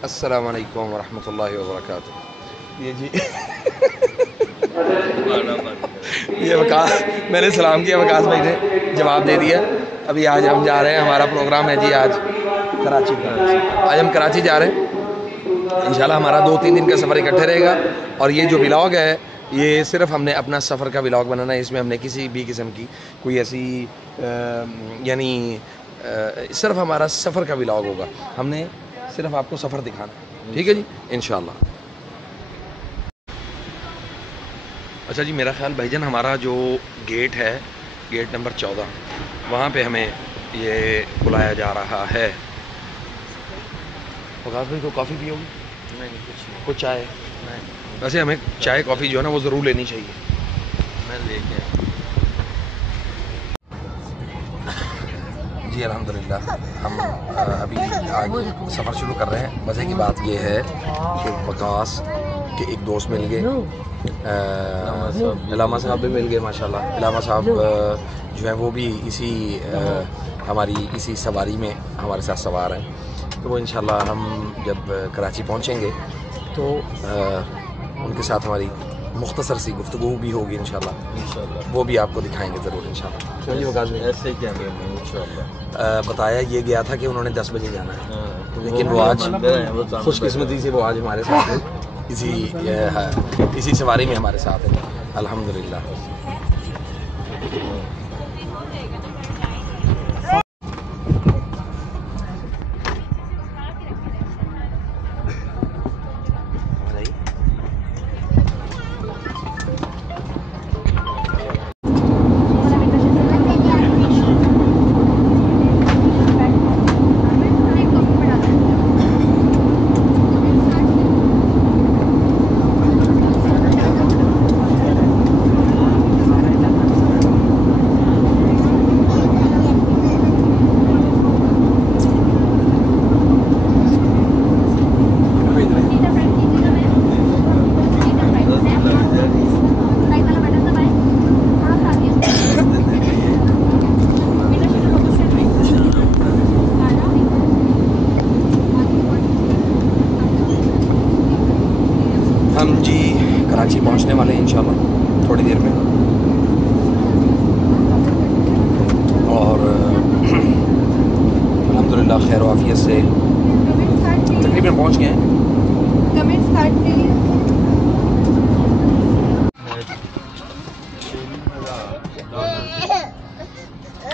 अस्सलाम वालेकुम वरहमतुल्लाहि वबरकातुहू। ये जी ये वकास, मैंने सलाम किया, वकास भाई ने जवाब दे दिया। अभी आज हम जा रहे हैं, हमारा प्रोग्राम है जी आज कराची का। आज हम कराची जा रहे हैं इंशाल्लाह। हमारा 2-3 दिन का सफ़र इकट्ठे रहेगा। और ये जो व्लॉग है ये सिर्फ हमने अपना सफ़र का व्लॉग बनाना है। इसमें हमने किसी भी किस्म की कोई ऐसी यानी सिर्फ हमारा सफ़र का व्लॉग होगा। हमने सिर्फ आपको सफ़र दिखाना है, ठीक है जी, इंशाल्लाह। अच्छा जी, मेरा ख्याल भाईजान हमारा जो गेट है, गेट नंबर 14, वहाँ पे हमें ये बुलाया जा रहा है। वकास भाई को कॉफ़ी पियोगी? नहीं, कुछ नहीं। कुछ चाय? नहीं। वैसे हमें चाय कॉफ़ी जो है ना वो ज़रूर लेनी चाहिए। मैं लेके जी अल्हम्दुलिल्लाह, हम अभी आज सफ़र शुरू कर रहे हैं। मज़े की बात ये है कि वकास के एक दोस्त मिल गए, इलामा साहब भी मिल गए माशाल्लाह। इलामा साहब जो है वो भी हमारी इसी सवारी में हमारे साथ सवार हैं। तो वो इंशाल्लाह हम जब कराची पहुंचेंगे तो उनके साथ हमारी मुख्तसर सी गुफ्तगू भी होगी इंशाल्लाह। वो भी आपको दिखाएंगे ज़रूर इंशाल्लाह। चलिए वकास भाई, ऐसे ही कैमरे में इंशाल्लाह। बताया ये गया था कि उन्होंने 10 बजे जाना है, लेकिन वो आज खुशकिस्मती से वो आज हमारे साथ है, इसी सवारी में हमारे साथ है अल्हम्दुलिल्लाह। हम जी कराची पहुंचने वाले हैं इंशाल्लाह थोड़ी देर में। और अल्हम्दुलिल्लाह खैर आफियत से तकरीबन पहुंच गए हैं।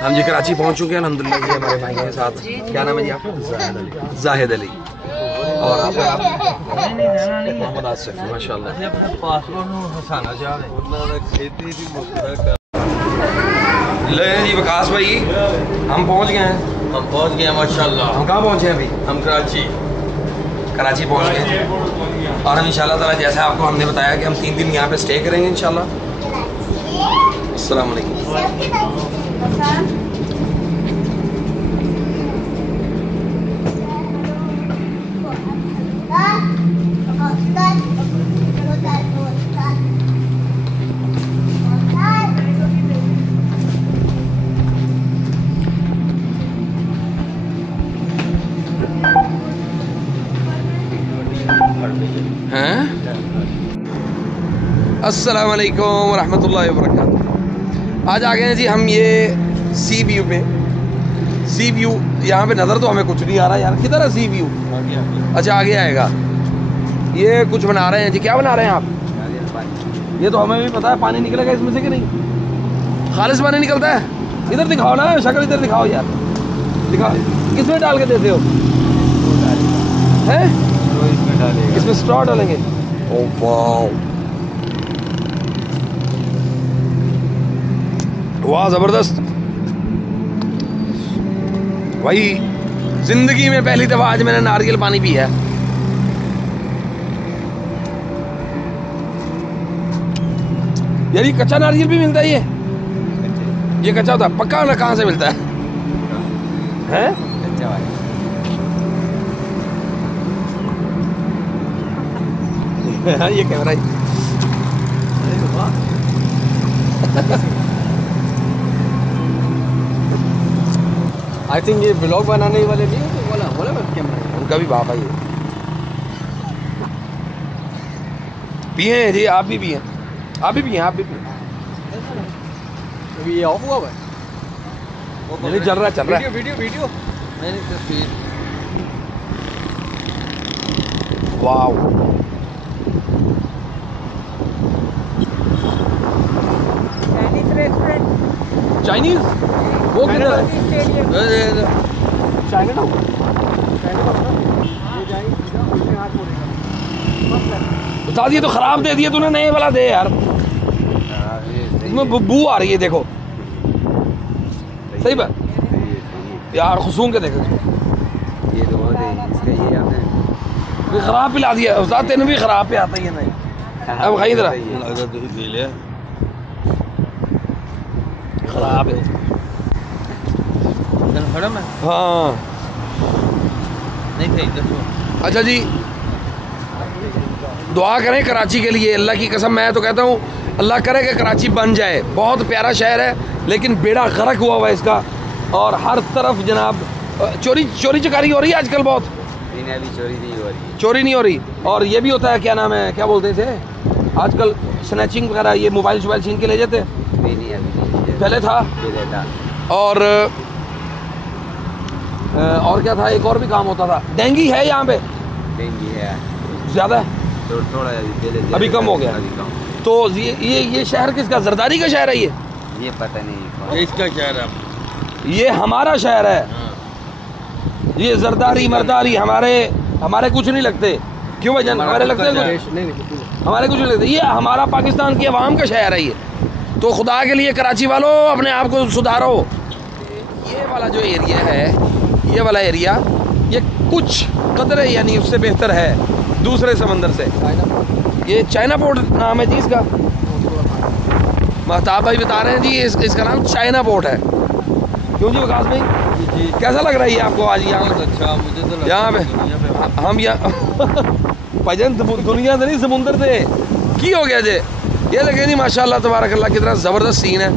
हम जी कराची पहुंच चुके हैं अल्हम्दुलिल्लाह। जी हमारे भाई हैं साथ, क्या नाम है जी आपका? जाहिद अली। और आप मोहम्मद आसिफ, माशाल्लाह। पासपोर्ट हसाना चाह रहे खेती की ले जी वकास भाई, हम पहुंच गए हैं। हम पहुंच गए माशाल्लाह। हम कहाँ पहुंचे हैं अभी? हम कराची पहुंच गए हैं। और हम इंशाल्लाह ताला जैसा आपको हमने बताया कि हम 3 दिन यहाँ पे स्टे करेंगे इंशाल्लाह। अस्सलाम वालेकुम। हैं? अस्सलाम वालेकुम रहमतुल्लाहि वबरकातुहू। आज आ गए हैं जी हम ये सी व्यू पे। सी व्यू यहाँ पे नज़र तो हमें कुछ नहीं आ रहा यार, किधर है सी व्यू? अच्छा आगे आएगा। ये कुछ बना रहे हैं जी, क्या बना रहे हैं आप? ये तो हमें भी पता है, पानी निकलेगा इसमें से कि नहीं? खालिश पानी निकलता है? इधर दिखाओ ना शक्ल, इधर दिखाओ यार, दिखाओ। किसमें डाल के देते हो? हैं? इसमें स्ट्रॉ डालेंगे। ओह वाह, वाह जबरदस्त भाई। जिंदगी में पहली दफा आज मैंने नारियल पानी पिया है। यार ये कच्चा नारियल भी मिलता है? ये कच्चा होता है? पक्का ना? कहाँ से मिलता है? हैं? ये कैमरा ही आई थिंक ये ब्लॉग बनाने वाले नहीं है, बोला बोला कैमरा उनका भी बाप है ये। पिए जी, आप भी पिए, आप भी पिए, आप भी पिए। अभी ये ऑफ हुआ है? नहीं चल रहा है, चल रहा है। वीडियो वीडियो मैंने तस्वीर। वाओ, चाइनीज वो किधर है? China town. उस्ताद ये तो खराब दे दिया तूने, नए वाला दे यार, इसमें बू आ रही है देखो। सही बात यार, खुशूम के देखो ये तो बहुत है इसका, ये आपने ये खराब पिला दिया उस्ताद, तेने भी खराब पे आता ही है नहीं। अब खाई जरा, खराब है। हाँ नहीं सही दसो। अच्छा जी, दुआ करें कराची के लिए, अल्लाह की कसम मैं तो कहता हूँ अल्लाह करे कि कराची बन जाए। बहुत प्यारा शहर है लेकिन बेड़ा गर्क हुआ हुआ है इसका, और हर तरफ जनाब चोरी चकारी हो रही है आजकल बहुत। अभी चोरी नहीं हो रही, चोरी नहीं हो रही, और ये भी होता है, क्या नाम है, क्या बोलते थे आजकल, स्नैचिंग वगैरह, ये मोबाइल शोबाइल छीन के ले जाते। नहीं अभी पहले था। और क्या था, एक और भी काम होता था। डेंगी है यहाँ पे? डेंगी है ज़्यादा है, तो थोड़ा अभी कम हो गया। तो ये शहर किसका, जरदारी का शहर है ये पता नहीं, ये इसका शहर है, ये हमारा शहर है। ये जरदारी मरदारी हमारे कुछ नहीं लगते। क्यों भाईजान, हमारे लगते हैं कुछ? हमारे कुछ नहीं लगते। ये हमारा पाकिस्तान की आवाम का शहर है ये। तो खुदा के लिए कराची वालों अपने आप को सुधारो। ये वाला जो एरिया है, ये वाला एरिया, ये कुछ कदर है यानी उससे बेहतर है दूसरे समंदर से। ये चाइना पोर्ट नाम है जी इसका, महताब भाई बता रहे हैं जी इसका नाम चाइना पोर्ट है। क्यों जी विकास भाई, कैसा लग रहा है ये आपको आज यहाँ? अच्छा मुझे तो यहाँ पे हम यहाँ भाईजान दुनिया से नहीं, समुंदर से की हो गया जे। ये लगे नहीं माशाल्लाह तबारकल्लाह कितना ज़बरदस्त सीन है।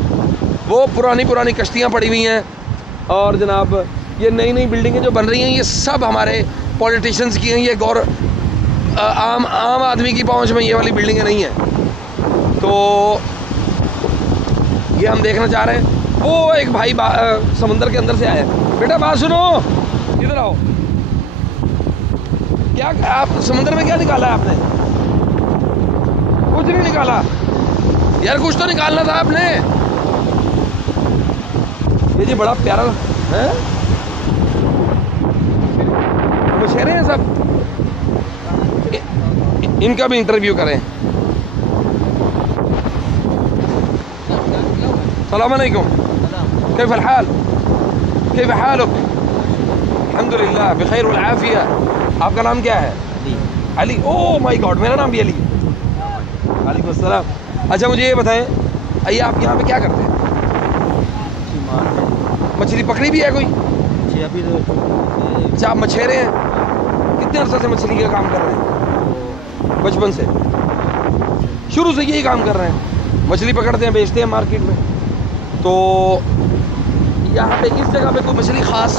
वो पुरानी कश्तियाँ पड़ी हुई हैं, और जनाब ये नई बिल्डिंगें जो बन रही हैं ये सब हमारे पॉलिटिशियंस की हैं। ये आम आदमी की पहुंच में ये वाली बिल्डिंगें नहीं हैं। तो ये हम देखना चाह रहे हैं। वो एक भाई समुंदर के अंदर से आया। बेटा बात सुनो, इधर आओ। क्या आप समुंदर में क्या निकाला है आपने? कुछ नहीं निकाला यार, कुछ तो निकालना था आपने। ये जी बड़ा प्यारा है, मछेरे हैं सब। इनका भी इंटरव्यू करें। सलाम अलैकुम, कैफ हाल, कैफ हालुक? अल्हम्दुलिल्लाह बिखैर वल आफिया। आपका नाम क्या है? अली। ओह माय गॉड, मेरा नाम भी अली है। वालेकुम अस्सलाम। अच्छा मुझे ये बताएं, आइए आप यहाँ पे क्या करते हैं? मछली पकड़ी भी है कोई? अभी तो अच्छा आप मछेरे हैं, कितने अर्से से मछली का काम कर रहे हैं? बचपन से, शुरू से यही काम कर रहे हैं, मछली पकड़ते हैं बेचते हैं मार्केट में। तो यहाँ पे इस जगह पे कोई मछली खास?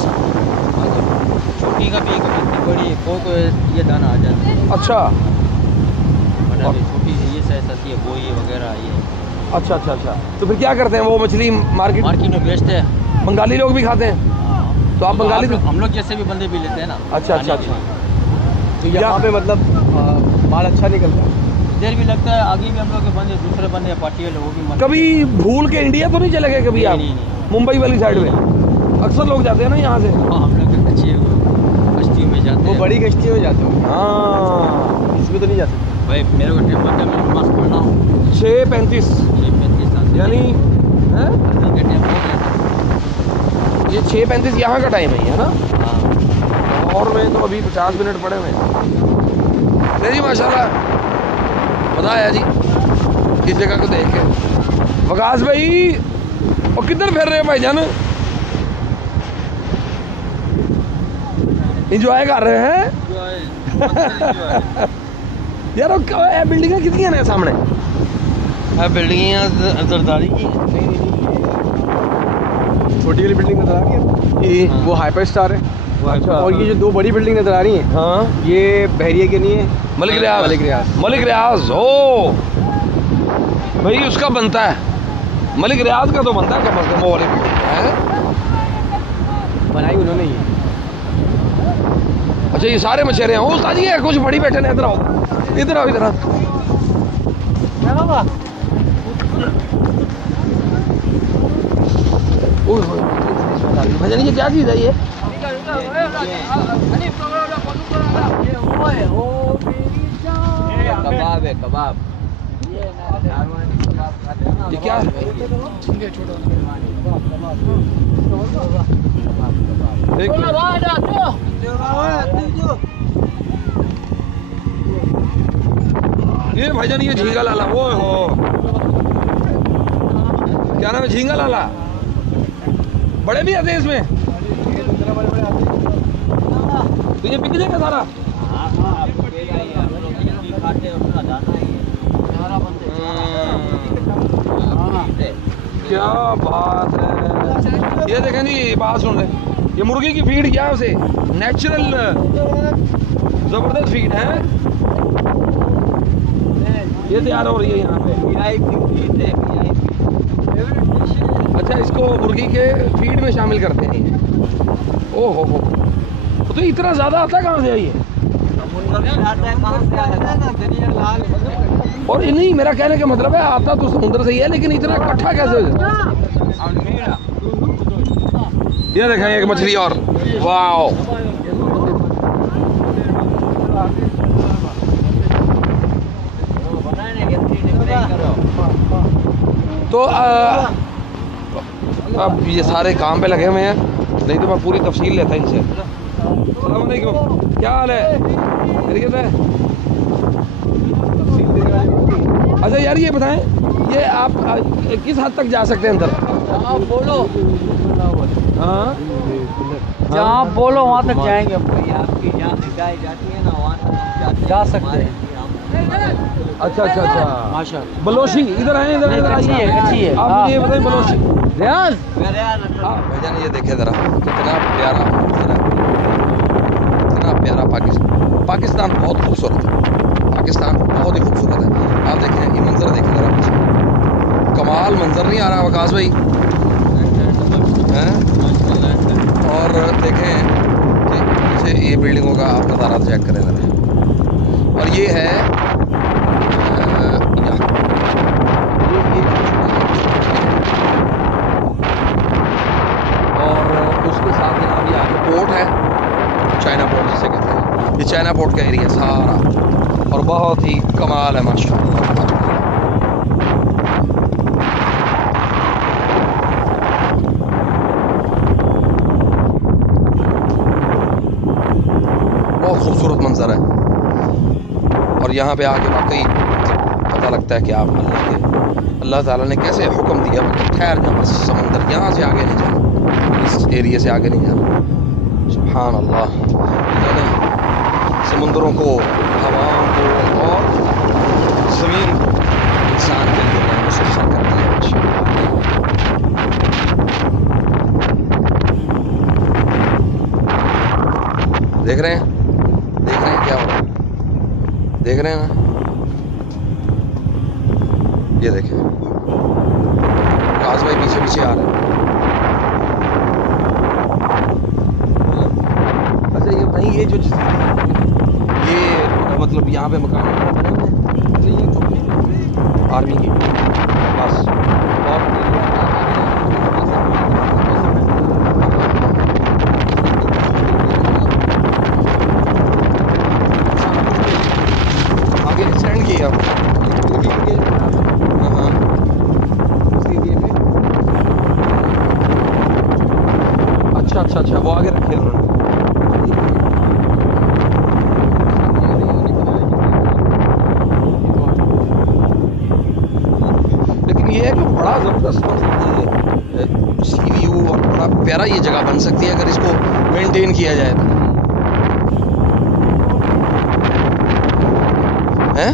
छोटी का भी बड़ी को ये दाना आ जाता है। अच्छा, मतलब छोटी ये साइज आती है, वो ये वगैरह ये। अच्छा। तो फिर क्या करते हैं वो मछली मार्केट में बेचते हैं? बंगाली लोग भी खाते हैं? तो आप बंगाली हम लोग जैसे भी बंदे भी लेते हैं ना। अच्छा। तो यहाँ पे मतलब माल अच्छा निकलता है? देर भी लगता है, आगे भी हम लोग के बंदे, दूसरे बंदे पार्टी वाले वो भी। कभी भूल के इंडिया तो नहीं चले गए कभी आप? नहीं। मुंबई वाली साइड में अक्सर लोग जाते हैं ना यहाँ से। हम लोग अच्छी कश्ती में जाते हैं, वो बड़ी कश्ती में जाते हो। हाँ, इसमें तो नहीं जाते भाई। मेरे को टाइम पता है, मैं नमाज पढ़ना हूँ 6:35 यानी है? ये 6:35 यहाँ का टाइम है ना? और में तो अभी 50 मिनट पड़े हुए। जी माशाल्लाह, मज़ा आया जी इस जगह को देख के। वकास भाई और किधर फिर रहे हैं भाईजान? इंजॉय कर रहे हैं यार। बिल्डिंगें कितनी हैं सामने? बिल्डिंग जरदारी की, छोटी वाली बिल्डिंग नजर आ रही है, वो हाइपर स्टार है। अच्छा। और ये जो दो बड़ी बिल्डिंग नजर आ रही हैं, हाँ, ये बहरिया के नहीं है, मलिक रियाज। मलिक रियाज। मलिक रियाज ओ भाई, उसका बनता है, मलिक रियाज का तो बनता है कम से कम वो वाली है। बनाई उन्होंने ही। अच्छा, ये सारे मछेरे हैं। उस्ताद जी कुछ बड़ी बैठे हैं, इधर आओ, इधर आओ, इधर आओ। ओए होए, भजन ये क्या चीज़ है ये? कबाब है, कबाब। ये क्या है? एक ये भाईजान, ये झींगा लाला, वो हो क्या नाम है, झींगा लाला। बड़े भी आते हैं इसमें, तो ये बिक जाएगा सारा। क्या बात है, ये देखें जी, बात सुन रहे, ये मुर्गी की फीड क्या है, उसे नेचुरल जबरदस्त फीड है, ये तैयार हो रही है यहाँ पे। अच्छा, इसको मुर्गी के फीड में शामिल करते हैं। ओह हो, तो इतना ज़्यादा आता कहाँ से है ये? और नहीं, मेरा कहने का मतलब है आता तो समुद्र से ही है, लेकिन इतना इकट्ठा कैसे हो जाता? ये देखें एक मछली और, वाओ। तो अब ये सारे काम पे लगे हुए हैं, नहीं तो मैं पूरी तफसील लेता इनसे। अस्सलाम वालेकुम, क्या हाल है, खैरियत है? अच्छा यार, ये बताएं, ये आप किस हद तक जा सकते हैं अंदर? आप बोलो, हाँ, जहाँ बोलो वहाँ तक जाएंगे। आपकी जहाँ निकाय जाती है ना, वहाँ तक जा सकते हैं। अच्छा अच्छा अच्छा, माशाल्लाह। बलोची, इधर आए, इधर इधर अच्छी है, अच्छी है। आप मुझे ये बताएं, बलोची रियाज, भैया ने ये देखे ज़रा, कितना प्यारा मंजर है, कितना प्यारा पाकिस्तान। पाकिस्तान बहुत खूबसूरत है, पाकिस्तान बहुत ही खूबसूरत है। आप देखें, ये मंजर देखें ज़रा, कमाल मंजर नहीं आ रहा वकास भाई हैं? और देखें कि पीछे ये बिल्डिंगों का आप नज़ारा चेक करें ज़रा, और ये है पोर्ट है, चाइना पोर्ट जिसे कहते हैं, ये चाइना पोर्ट का एरिया सारा, और बहुत ही कमाल है माशाल्लाह। बहुत खूबसूरत मंजर है, और यहाँ पे आके वाकई पता लगता है कि आप अल्लाह ताला ने कैसे हुक्म दिया, ठहर जा बस, समंदर यहाँ से आगे नहीं जाना, इस एरिया से आगे नहीं जाना। सुभान अल्लाह, समुंदरों को, हवाओं को और ज़मीन को इंसान के लिए मुसख्खर कर दिया। देख रहे हैं, देख रहे हैं क्या हो रहा है, देख रहे हैं ना, ये देखें, काज भाई पीछे पीछे आ रहे हैं। अच्छा ये बताइए, ये जो ये मतलब यहाँ पे मकान बने हुए हैं, ये आर्मी की बस, और आगे स्टैंड किया। हाँ, अच्छा अच्छा अच्छा, वो आगे रखे उन्होंने। ये है कि बड़ा ज़बरदस्त सी व्यू और बड़ा प्यारा ये जगह बन सकती है अगर इसको मेंटेन किया जाए तो, हैं?